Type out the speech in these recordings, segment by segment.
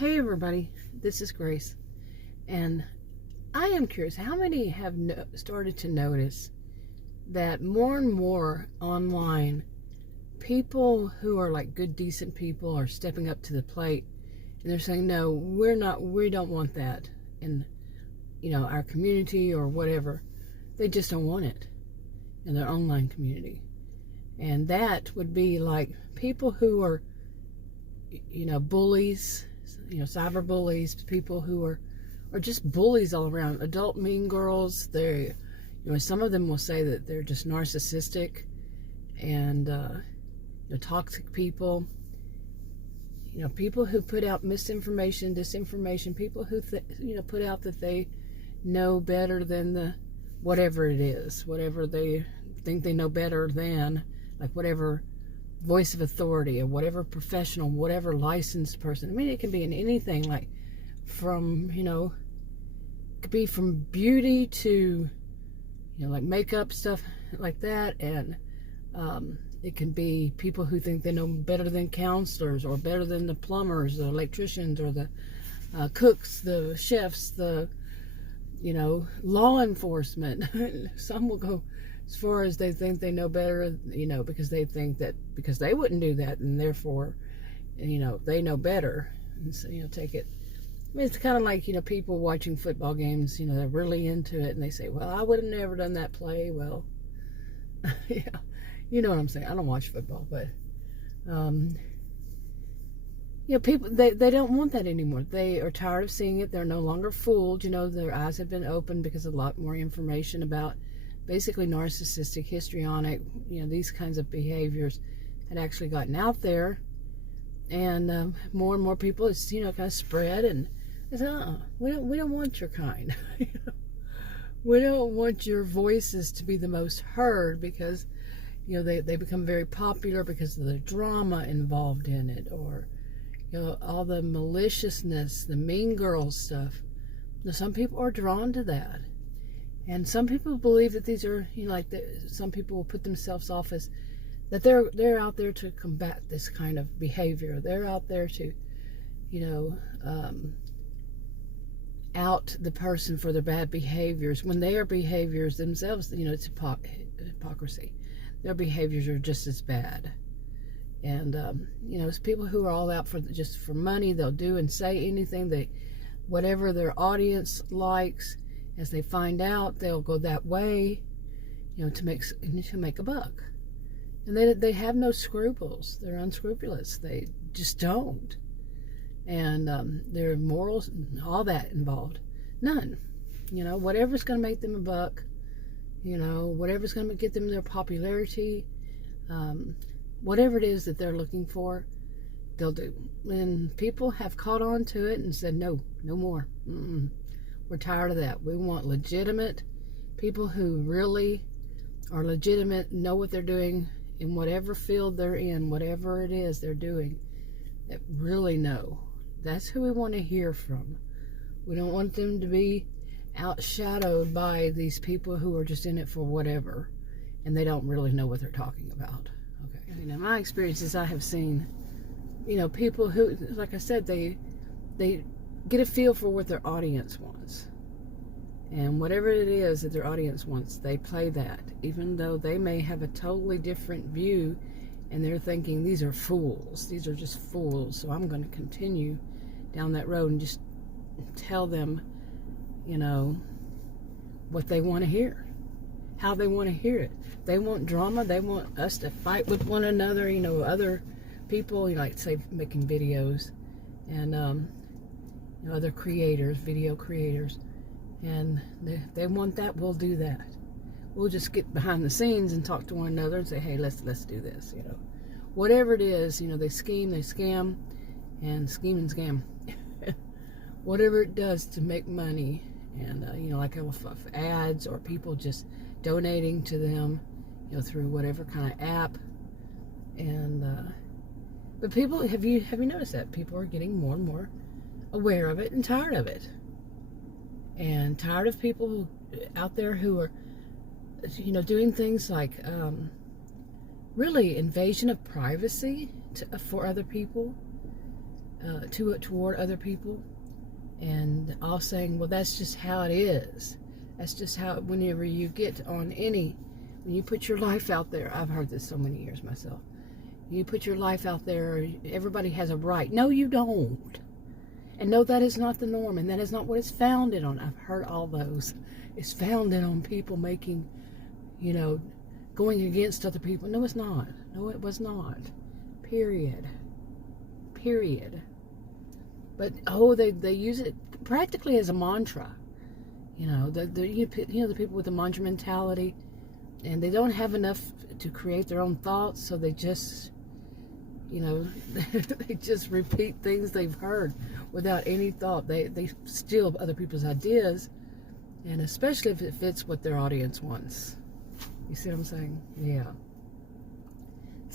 Hey everybody, this is Grace, and I am curious, how many have started to notice that more and more online, people who are like good, decent people are stepping up to the plate, and they're saying, no, we don't want that in, our community or whatever. They just don't want it in their online community. And that would be like people who are, bullies, cyber bullies, people who are just bullies all around, adult mean girls. They, some of them will say that they're just narcissistic and toxic people. People who put out misinformation, disinformation, people who put out that they know better than the whatever it is, whatever they think they know better than, like whatever voice of authority or whatever professional, whatever licensed person. I mean, it can be in anything, like from, could be from beauty to, like makeup, stuff like that. And it can be people who think they know better than counselors or better than the plumbers, the electricians, or the cooks, the chefs, the, law enforcement. Some will go as far as they think they know better, because they think that because they wouldn't do that, and therefore, they know better. And so, take it. I mean, it's kind of like, people watching football games, they're really into it, and they say, well, I would have never done that play. Well, yeah, you know what I'm saying. I don't watch football, but, people, they don't want that anymore. They are tired of seeing it. They're no longer fooled. Their eyes have been opened because a lot more information about basically narcissistic, histrionic, these kinds of behaviors had actually gotten out there. And more and more people, it's, kind of spread, and they say, we don't want your kind. We don't want your voices to be the most heard, because, they become very popular because of the drama involved in it, or, all the maliciousness, the mean girl stuff. Some people are drawn to that. And some people believe that these are, some people will put themselves off as that they're out there to combat this kind of behavior. They're out there to, out the person for their bad behaviors, when their behaviors themselves, it's hypocrisy. Their behaviors are just as bad. And, it's people who are all out for just for money. They'll do and say anything, whatever their audience likes. As they find out, they'll go that way, to make a buck. And they have no scruples. They're unscrupulous. They just don't. And their morals, all that involved, none. Whatever's going to make them a buck, whatever's going to get them their popularity, whatever it is that they're looking for, they'll do. And people have caught on to it and said, no more. We're tired of that. We want legitimate people who really are legitimate, know what they're doing in whatever field they're in, whatever it is they're doing, that really know. That's who we want to hear from. We don't want them to be outshadowed by these people who are just in it for whatever, and they don't really know what they're talking about. Okay. My experiences, I have seen, people who, like I said, they get a feel for what their audience wants. And whatever it is that their audience wants, they play that, even though they may have a totally different view, and they're thinking, these are fools. These are just fools. So I'm going to continue down that road and just tell them, what they want to hear, how they want to hear it. They want drama. They want us to fight with one another, other people, like, say, making videos, and, other creators, video creators, and they want that. We'll do that. We'll just get behind the scenes and talk to one another and say, hey, let's do this. Whatever it is, they scheme, they scam, and scheme and scam. Whatever it does to make money, and like ads or people just donating to them, through whatever kind of app, and but people, have you noticed that people are getting more and more aware of it and tired of it, and tired of people out there who are, doing things like really invasion of privacy for other people. toward other people, and all saying, well, that's just how it is. That's just how, whenever you get on when you put your life out there, I've heard this so many years myself, you put your life out there, everybody has a right. No, you don't. And no, that is not the norm, and that is not what it's founded on. I've heard all those. It's founded on people making, going against other people. No, it's not. No, it was not. Period. But they use it practically as a mantra. The people with the mantra mentality, and they don't have enough to create their own thoughts, so they just, they just repeat things they've heard without any thought. They steal other people's ideas, and especially if it fits what their audience wants. You see what I'm saying? Yeah.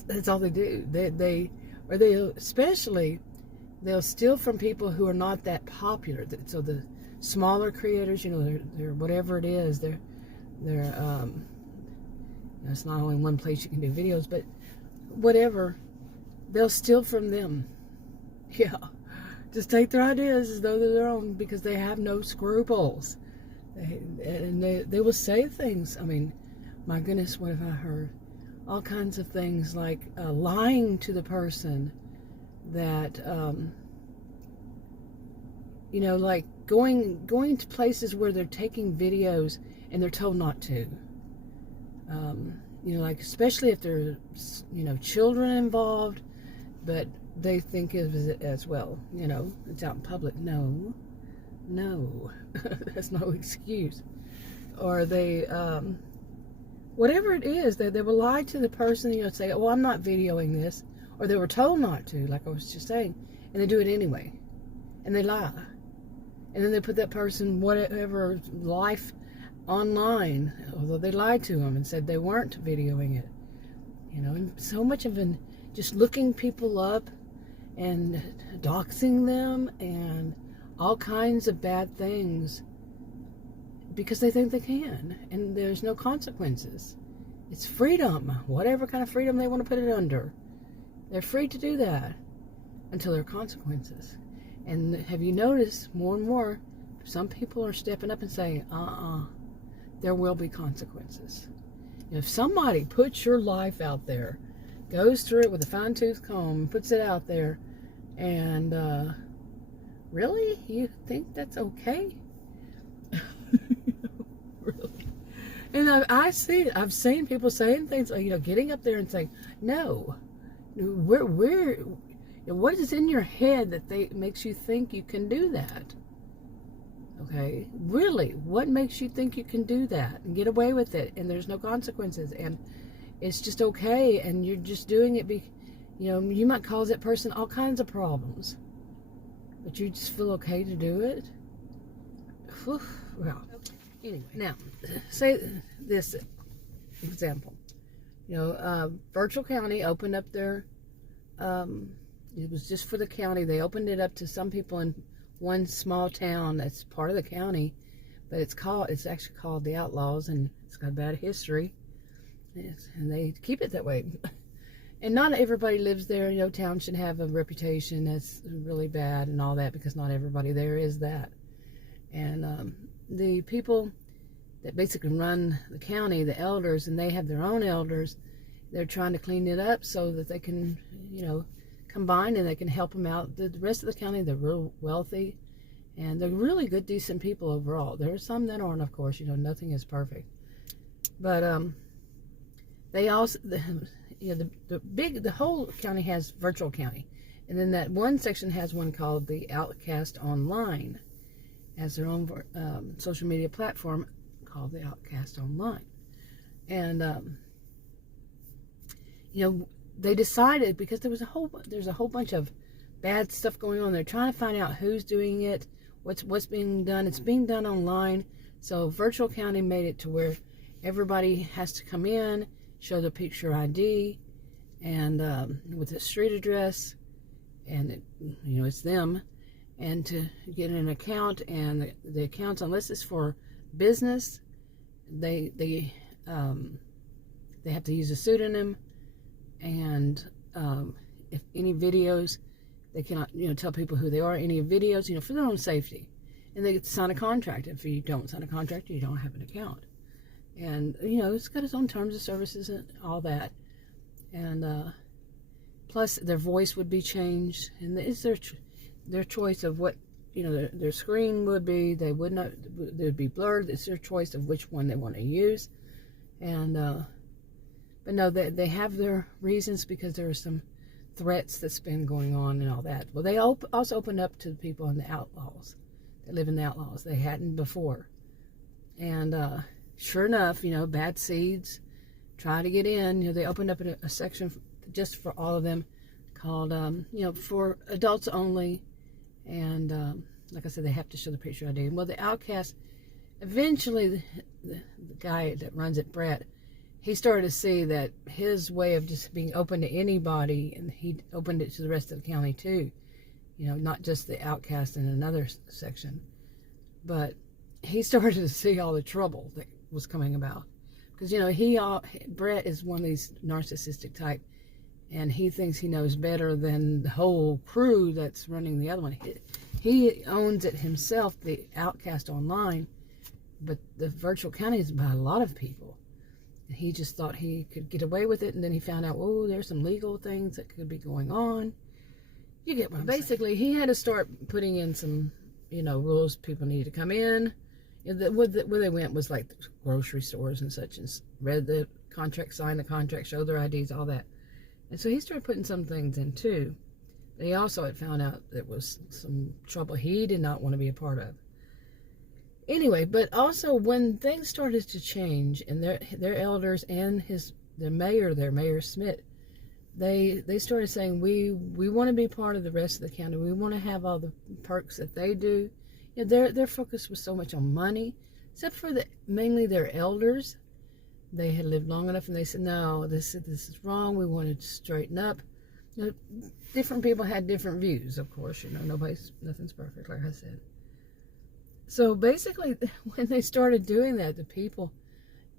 That's all they do. They'll steal from people who are not that popular. So the smaller creators, they're whatever it is, they're it's not only one place you can do videos, but whatever, they'll steal from them. Yeah, just take their ideas as though they're their own, because they have no scruples. They will say things. I mean, my goodness, what have I heard? All kinds of things, like lying to the person that, like going to places where they're taking videos and they're told not to. Like especially if there are, children involved, but they think of it as well. It's out in public. No, that's no excuse. Or they, whatever it is, they will lie to the person, say, oh, I'm not videoing this. Or they were told not to, like I was just saying, and they do it anyway. And they lie. And then they put that person, whatever life, online, although they lied to them and said they weren't videoing it. And so much of just looking people up and doxing them and all kinds of bad things because they think they can, and there's no consequences. It's freedom, whatever kind of freedom they want to put it under. They're free to do that until there are consequences. And have you noticed more and more, some people are stepping up and saying, there will be consequences. If somebody puts your life out there, goes through it with a fine-tooth comb, puts it out there, and really? You think that's okay? Really? And I've seen people saying things, getting up there and saying, no, what is in your head that makes you think you can do that? Okay, really, what makes you think you can do that and get away with it, and there's no consequences, and it's just okay, and you're just doing it you might cause that person all kinds of problems, but you just feel okay to do it? Whew. Well, anyway, now, say this example. Virtual County opened up their, it was just for the county. They opened it up to some people in one small town that's part of the county, but it's actually called the Outlaws, and it's got a bad history, and they keep it that way. And not everybody lives there. Town should have a reputation that's really bad and all that, because not everybody there is that. And the people that basically run the county, the elders, and they have their own elders, they're trying to clean it up so that they can, combine and they can help them out. The rest of the county, they're real wealthy, and they're really good, decent people overall. There are some that aren't, of course. Nothing is perfect. But they also, the whole county has Virtual County, and then that one section has one called the Outcast Online, as their own social media platform called the Outcast Online. And they decided, because there's a whole bunch of bad stuff going on. They're trying to find out who's doing it, what's being done. It's being done online. So Virtual County made it to where everybody has to come in, show their picture ID, and with a street address, and it's them, and to get an account. And the accounts, unless it's for business, they have to use a pseudonym. And if any videos They cannot, tell people who they are, any videos, for their own safety. And they get to sign a contract. If you don't sign a contract, you don't have an account. And, it's got its own terms of services and all that. And plus, their voice would be changed. And it's their choice of what, their screen would be. They would be blurred. It's their choice of which one they want to use. And, but no, they have their reasons, because there are some threats that's been going on and all that. Well, they also opened up to the people in the outlaws that live in the outlaws. They hadn't before. And sure enough, bad seeds try to get in. They opened up a section just for all of them called, for adults only. And like I said, they have to show the picture ID. Well, the outcast, eventually the guy that runs it, Brett, he started to see that his way of just being open to anybody, and he opened it to the rest of the county too, not just the outcast in another section, but he started to see all the trouble that was coming about, because Brett is one of these narcissistic type, and he thinks he knows better than the whole crew that's running the other one. He owns it himself, the outcast online, but the virtual county is by a lot of people. He just thought he could get away with it, and then he found out, there's some legal things that could be going on. You get what I'm saying. Basically, he had to start putting in some, rules. People needed to come in. Where they went was like grocery stores and such, and read the contract, signed the contract, showed their IDs, all that. And so he started putting some things in too. But he also had found out there was some trouble he did not want to be a part of. Anyway, but also when things started to change, and their elders and the mayor there, Mayor Smith, they started saying, we want to be part of the rest of the county. We want to have all the perks that they do. Their focus was so much on money, except for mainly their elders. They had lived long enough, and they said, no, this is wrong. We wanted to straighten up. Different people had different views, of course. Nothing's perfect, like I said. So basically, when they started doing that, the people,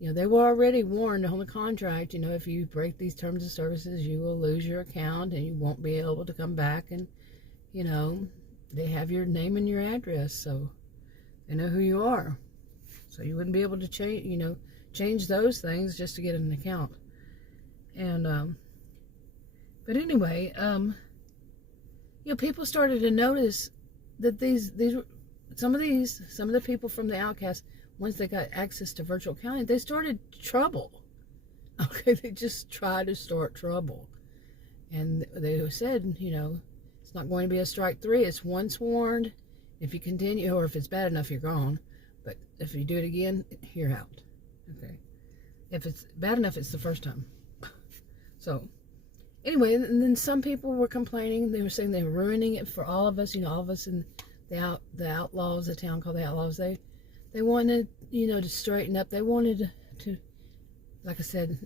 they were already warned on the contract, if you break these terms of services, you will lose your account and you won't be able to come back. And, they have your name and your address, so they know who you are. So you wouldn't be able to change those things just to get an account. And, but anyway, people started to notice that some of the people from the outcast, once they got access to virtual county, they started trouble. Okay, they just tried to start trouble. And they said, it's not going to be a strike 3. It's once warned. If you continue, or if it's bad enough, you're gone. But if you do it again, you're out. Okay. If it's bad enough, it's the first time. So, anyway, and then some people were complaining. They were saying they were ruining it for all of us. All of us in the outlaws, the town called the Outlaws, they wanted, to straighten up. They wanted to, like I said,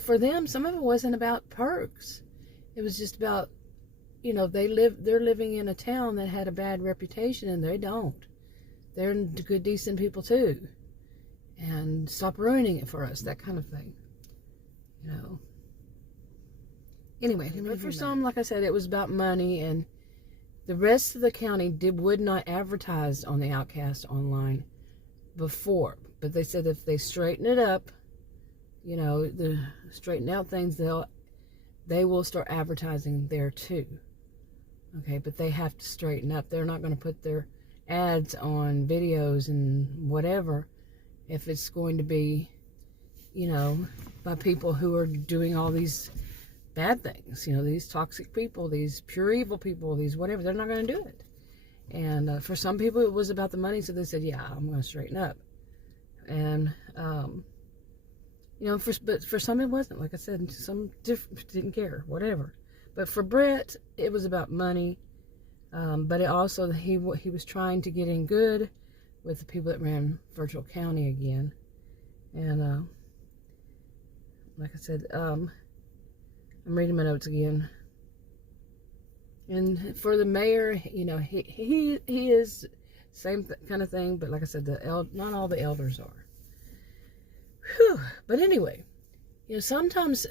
for them, some of it wasn't about perks. It was just about, they're living in a town that had a bad reputation, and they don't. They're good, decent people too. And stop ruining it for us, that kind of thing. Anyway, but for some, like I said, it was about money, and the rest of the county would not advertise on the outcast online before. But they said if they straighten it up, straighten out things, they will start advertising there too. Okay, but they have to straighten up. They're not going to put their ads on videos and whatever if it's going to be, by people who are doing all these bad things, these toxic people, these pure evil people, these whatever. They're not going to do it. And for some people, it was about the money, so they said, yeah, I'm going to straighten up. And, but for some it wasn't. Like I said, some didn't care, whatever. But for Brett, it was about money. But it also, he was trying to get in good with the people that ran Virtual County again. And, like I said, I'm reading my notes again. And for the mayor, he is same kind of thing, but like I said, not all the elders are. Whew. But anyway, sometimes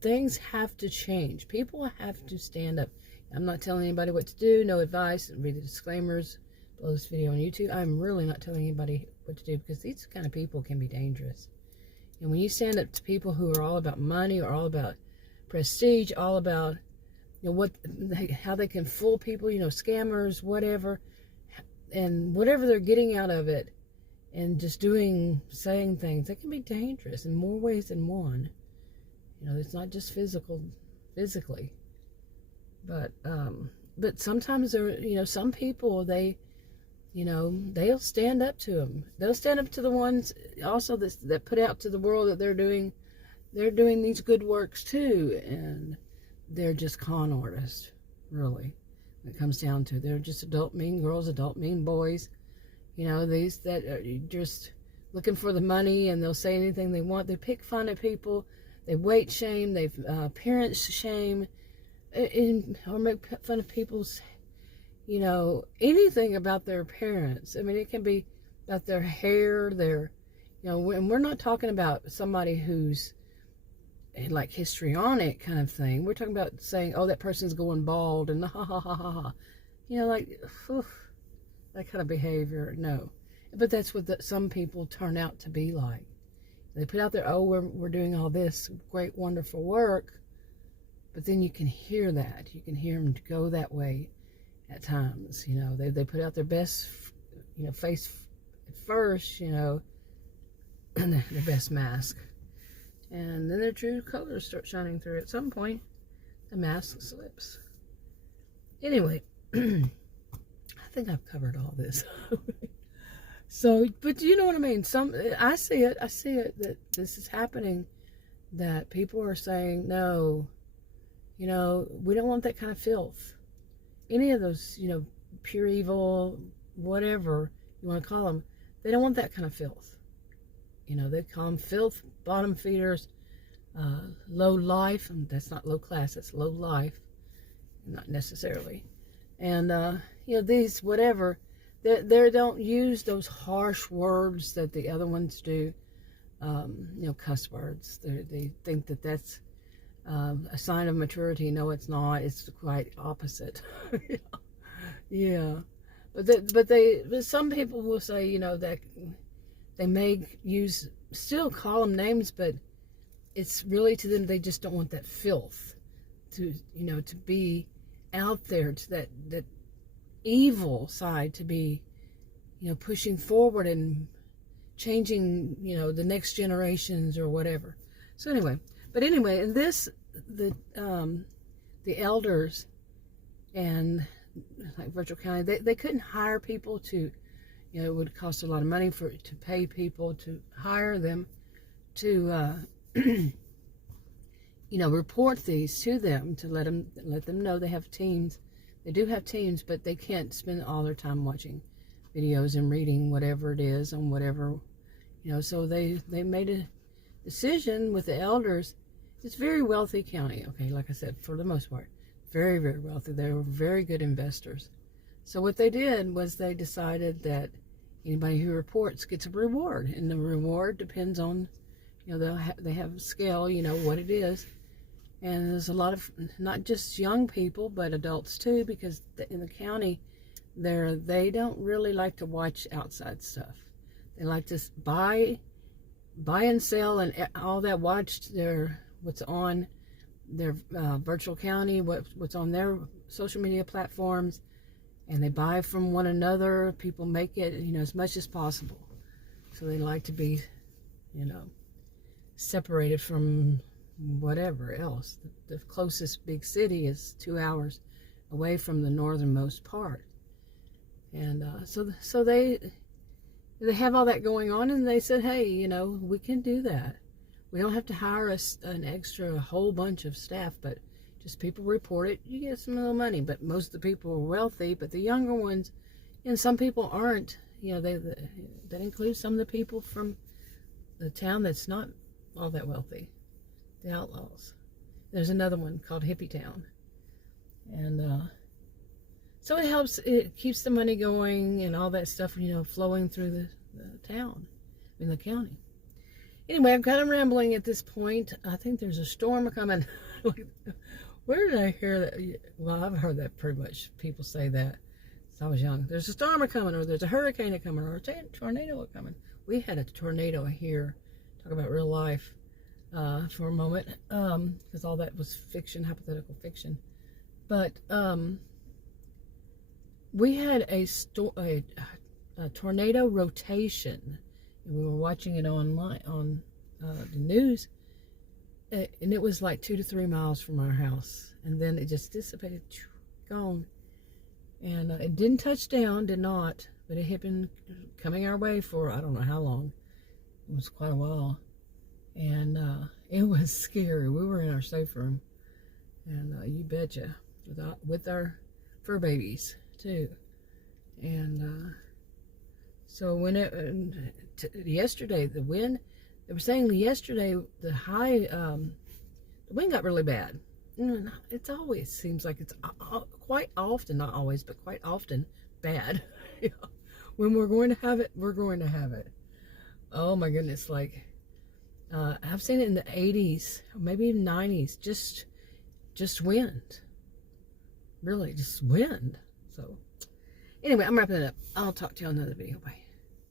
things have to change. People have to stand up. I'm not telling anybody what to do, no advice. Read the disclaimers below this video on YouTube. I'm really not telling anybody what to do, because these kind of people can be dangerous. And when you stand up to people who are all about money, or all about prestige, all about, you know, how they can fool people, you know, scammers, whatever, and whatever they're getting out of it, and just saying things, that can be dangerous in more ways than one. You know, it's not just physically, but sometimes there, you know, some people, you know, they'll stand up to them. They'll stand up to the ones also that put out to the world that they're doing these good works too, and they're just con artists, really. When it comes down to it, they're just adult mean girls, adult mean boys. You know, these that are just looking for the money, and they'll say anything they want. They pick fun at people. They weight shame. They appearance shame, or make fun of people's, you know, anything about their appearance. I mean, it can be about their hair, their, you know, and we're not talking about somebody who's like histrionic kind of thing. We're talking about saying, oh, that person's going bald, and ha ha ha ha ha. You know, like, that kind of behavior, no. But that's what some people turn out to be like. They put out there, oh, we're doing all this great, wonderful work, but then you can hear that. You can hear them go that way at times. You know, they put out their best, you know, face at first, you know, and their best mask. And then their true colors start shining through. At some point, the mask slips. Anyway, I think I've covered all this. So, but you know what I mean? I see it that this is happening, that people are saying, no, you know, we don't want that kind of filth. Any of those, you know, pure evil, whatever you want to call them, they don't want that kind of filth. You know, they call them filth, bottom feeders, low life, and that's not low class, that's low life, not necessarily. And, you know, these, whatever, they don't use those harsh words that the other ones do, you know, cuss words. They think that that's a sign of maturity. No, it's not. It's quite opposite. Yeah. But some people will say, you know, that they may still call them names, but it's really, to them, they just don't want that filth to, you know, to be out there, to that evil side to be, you know, pushing forward and changing, you know, the next generations or whatever. So anyway, in this, the elders and like Virtual County, they couldn't hire people to, you know, it would cost a lot of money to pay people to hire them to, you know, report these to them, to let them know they have teams. They do have teams, but they can't spend all their time watching videos and reading whatever it is on whatever, you know. So they made a decision with the elders. It's a very wealthy county, okay, like I said, for the most part. Very, very wealthy. They were very good investors. So what they did was they decided that anybody who reports gets a reward, and the reward depends on, you know, they have a scale, you know, what it is. And there's a lot of, not just young people, but adults too, because in the county, they don't really like to watch outside stuff. They like to buy and sell and all that, watch what's on their virtual county, what's on their social media platforms, and they buy from one another. People make it, you know, as much as possible. So they like to be, you know, separated from whatever else. The closest big city is 2 hours away from the northernmost part. And so they have all that going on, and they said, hey, you know, we can do that. We don't have to hire an extra whole bunch of staff, but just people report it. You get some little money, but most of the people are wealthy, but the younger ones, and some people aren't. You know, that includes some of the people from the town that's not all that wealthy, the outlaws. There's another one called Hippie Town. And so it helps, it keeps the money going and all that stuff, you know, flowing through the town, in the county. Anyway, I'm kind of rambling at this point. I think there's a storm coming. Where did I hear that? Well, I've heard that pretty much. People say that since I was young. There's a storm coming, or there's a hurricane coming, or a tornado coming. We had a tornado here. Talk about real life for a moment, because all that was fiction, hypothetical fiction. But we had a tornado rotation, and we were watching it online on the news. And it was like 2 to 3 miles from our house, and then it just dissipated, gone. And it didn't touch down, did not, but it had been coming our way for I don't know how long. It was quite a while, and it was scary. We were in our safe room, and you betcha, with our fur babies too. And so when yesterday, the wind. They were saying yesterday the high, the wind got really bad. It always seems like it's quite often, not always, but quite often bad. When we're going to have it, we're going to have it. Oh my goodness, like I've seen it in the 80s, maybe even 90s, just wind. Really, just wind. So anyway, I'm wrapping it up. I'll talk to you on another video. Bye.